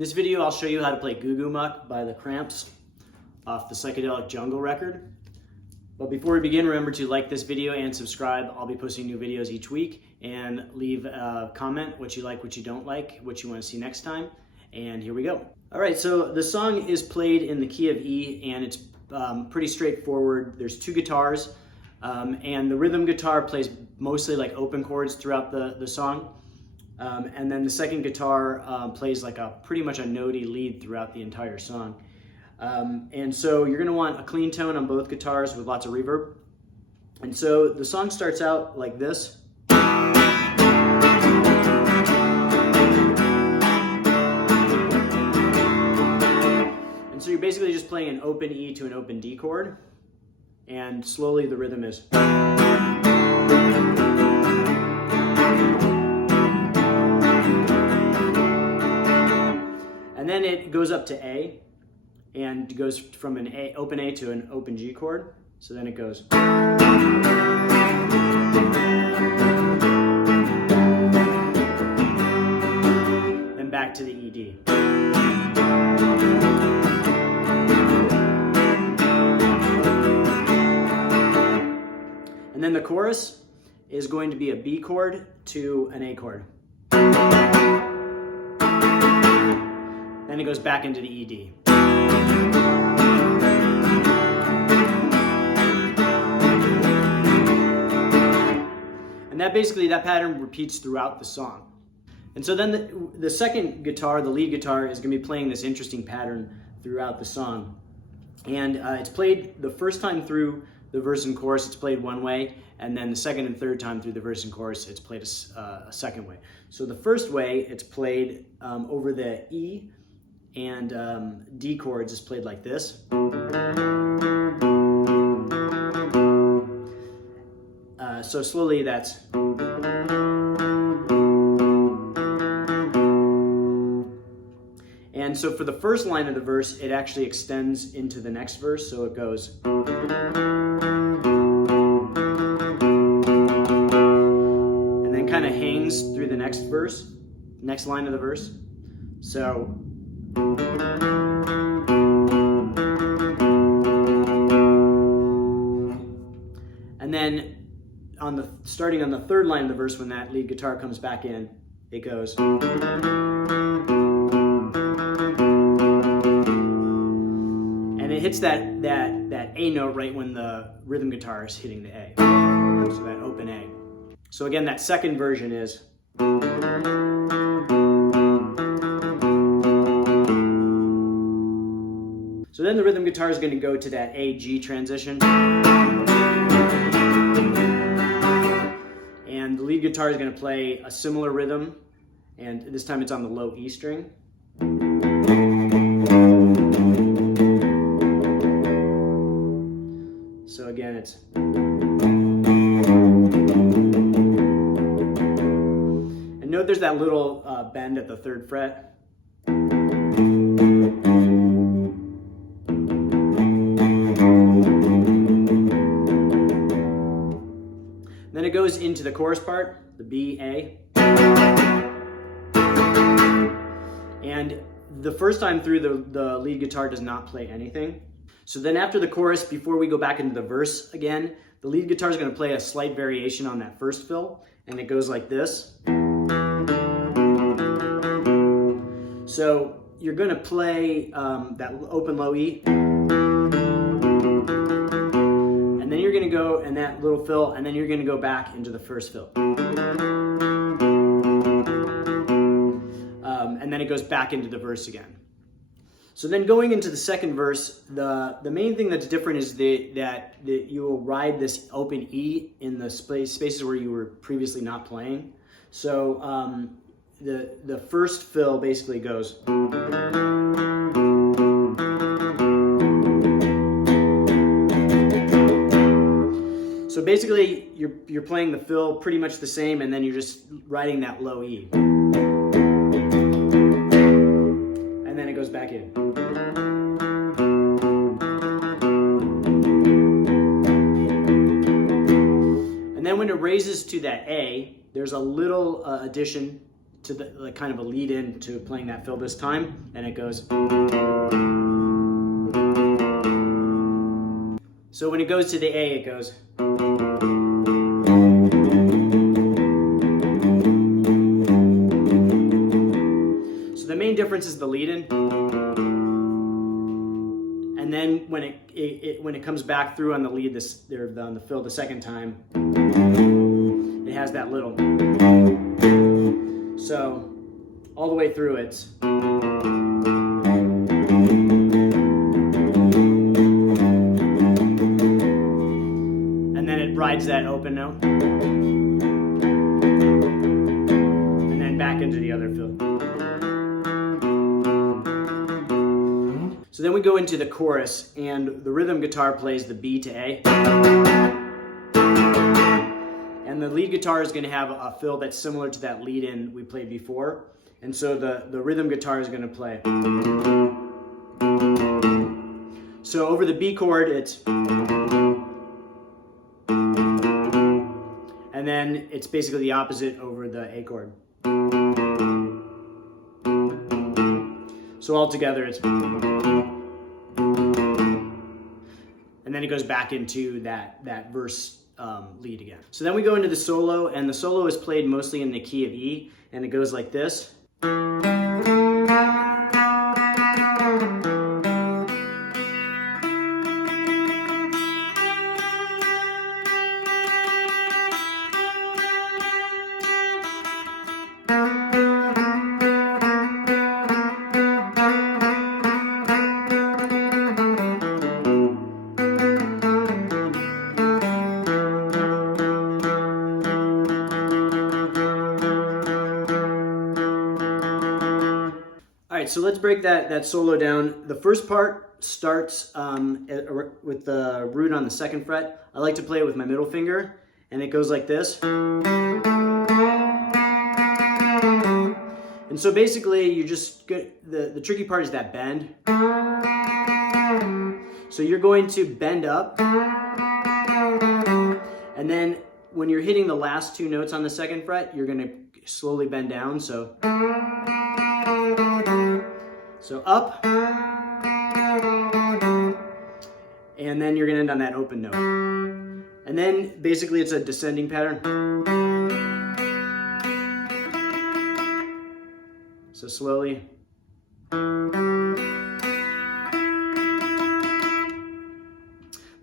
In this video, I'll show you how to play Goo Goo Muck by the Cramps off the Psychedelic Jungle record. But before we begin, remember to like this video and subscribe. I'll be posting new videos each week, and leave a comment what you like, what you don't like, what you want to see next time. And here we go. All right, so the song is played in the key of E, and it's pretty straightforward. There's two guitars, and the rhythm guitar plays mostly like open chords throughout the song. And then the second guitar plays like pretty much a notey lead throughout the entire song. And so you're gonna want a clean tone on both guitars with lots of reverb. And so the song starts out like this. And so you're basically just playing an open E to an open D chord. And slowly the rhythm is. And then it goes up to A, and goes from an open A to an open G chord. So then it goes. Then back to the ED. And then the chorus is going to be a B chord to an A chord. Then it goes back into the ED. And that pattern repeats throughout the song. And so then the second guitar, the lead guitar, is going to be playing this interesting pattern throughout the song. And it's played the first time through the verse and chorus, it's played one way, and then the second and third time through the verse and chorus, it's played a second way. So the first way, it's played over the E and D chords, is played like this. So slowly that's. And so for the first line of the verse, it actually extends into the next verse, so it goes. And then kind of hangs through the next verse, next line of the verse. So. And then starting on the third line of the verse, when that lead guitar comes back in, it goes. And it hits that A note right when the rhythm guitar is hitting the A. So that open A. So again, that second version is. So then the rhythm guitar is going to go to that A-G transition. And the lead guitar is going to play a similar rhythm, and this time it's on the low E string. So again, it's. And note there's that little bend at the third fret. Then it goes into the chorus part, the B, A. And the first time through, the lead guitar does not play anything. So then after the chorus, before we go back into the verse again, the lead guitar is going to play a slight variation on that first fill, and it goes like this. So you're going to play that open low E. And then you're going to go in that little fill, and then you're going to go back into the first fill. And then it goes back into the verse again. So then going into the second verse, the main thing that's different is that you will ride this open E in the spaces where you were previously not playing. So the first fill basically goes. So basically, you're playing the fill pretty much the same, and then you're just riding that low E. And then it goes back in. And then when it raises to that A, there's a little addition to the like kind of a lead in to playing that fill this time, and it goes. So when it goes to the A, it goes. So the main difference is the lead in, and then when it comes back through on the lead on the fill the second time, it has that little. So all the way through it's. And then it rides that open note. And then back into the other fill. So then we go into the chorus, and the rhythm guitar plays the B to A. And the lead guitar is going to have a fill that's similar to that lead in we played before. And so the rhythm guitar is going to play. So over the B chord, it's. And then it's basically the opposite over the A chord. So all together it's. And then it goes back into that verse lead again. So then we go into the solo, and the solo is played mostly in the key of E, and it goes like this. Alright, so let's break that solo down. The first part starts with the root on the second fret. I like to play it with my middle finger, and it goes like this. And so basically, you just get, the tricky part is that bend. So you're going to bend up, and then when you're hitting the last two notes on the second fret, you're going to slowly bend down. So up, and then you're going to end on that open note. And then basically it's a descending pattern. So slowly.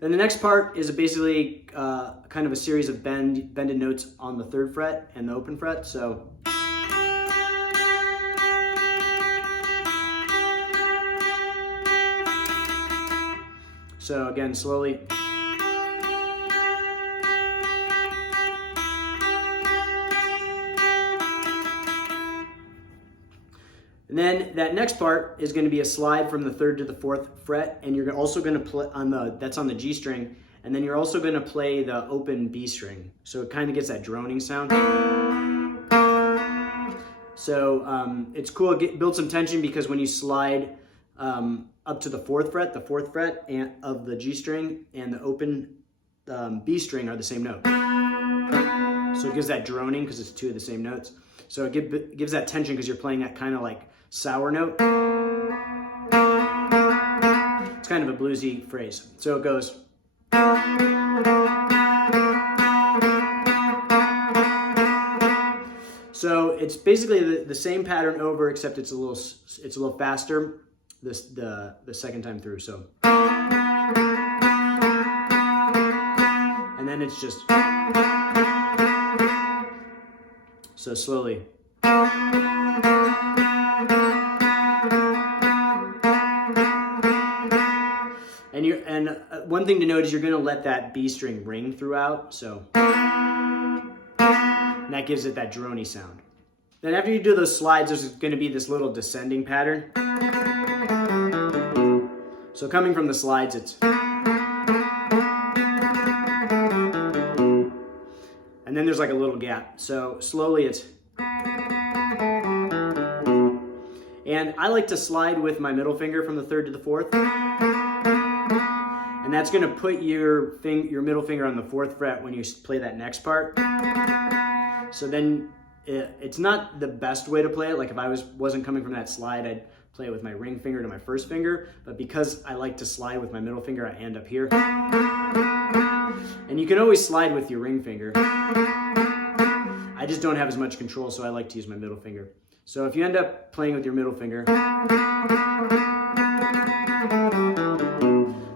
Then the next part is basically kind of a series of bended notes on the third fret and the open fret. So again, slowly. And then that next part is going to be a slide from the third to the fourth fret, and you're also going to play that's on the G string, and then you're also going to play the open B string. So it kind of gets that droning sound. So it's cool, build some tension, because when you slide up to the fourth fret of the G string and the open B string are the same note. So it gives that droning because it's two of the same notes. So it gives that tension because you're playing that kind of like sour note. It's kind of a bluesy phrase. So it goes. So it's basically the same pattern over, except it's a little faster the second time through. So, and then it's just so slowly. And one thing to note is you're going to let that B string ring throughout, so and that gives it that drony sound. Then after you do those slides, there's going to be this little descending pattern. So coming from the slides, it's and then there's like a little gap. So slowly it's. And I like to slide with my middle finger from the third to the fourth. And that's going to put your middle finger on the fourth fret when you play that next part. So then It's not the best way to play it. Like if I wasn't coming from that slide, I'd play it with my ring finger to my first finger, but because I like to slide with my middle finger, I end up here. And you can always slide with your ring finger. I just don't have as much control, so I like to use my middle finger. So if you end up playing with your middle finger,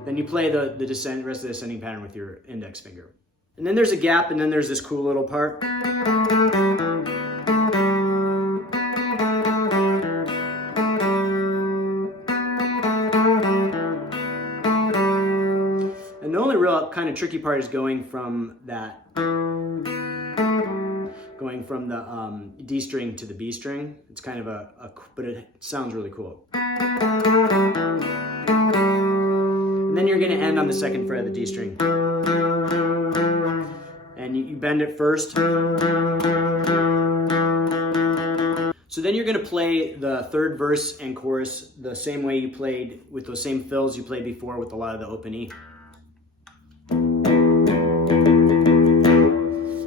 then you play the rest of the descending pattern with your index finger. And then there's a gap, and then there's this cool little part. And the only real kind of tricky part is going from the D string to the B string. It's kind of but it sounds really cool. And then you're going to end on the second fret of the D string. And you bend it first. So then you're going to play the third verse and chorus the same way you played with those same fills you played before with a lot of the open E.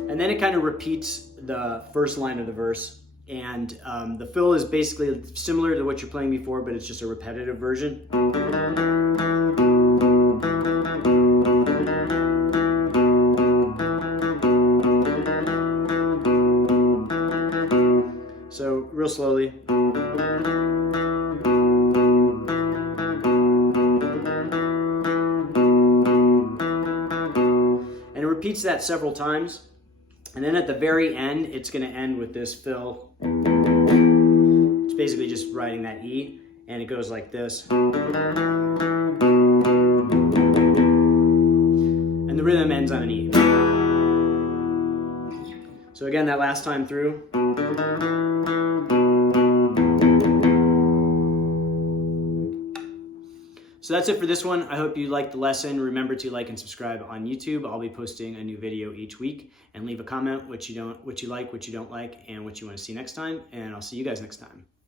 And then it kind of repeats the first line of the verse. And the fill is basically similar to what you're playing before, but it's just a repetitive version. So real slowly. And it repeats that several times. And then at the very end, it's going to end with this fill. It's basically just writing that E, and it goes like this. And the rhythm ends on an E. So again, that last time through. So that's it for this one. I hope you liked the lesson. Remember to like and subscribe on YouTube. I'll be posting a new video each week, and leave a comment what you like, what you don't like, and what you want to see next time. And I'll see you guys next time.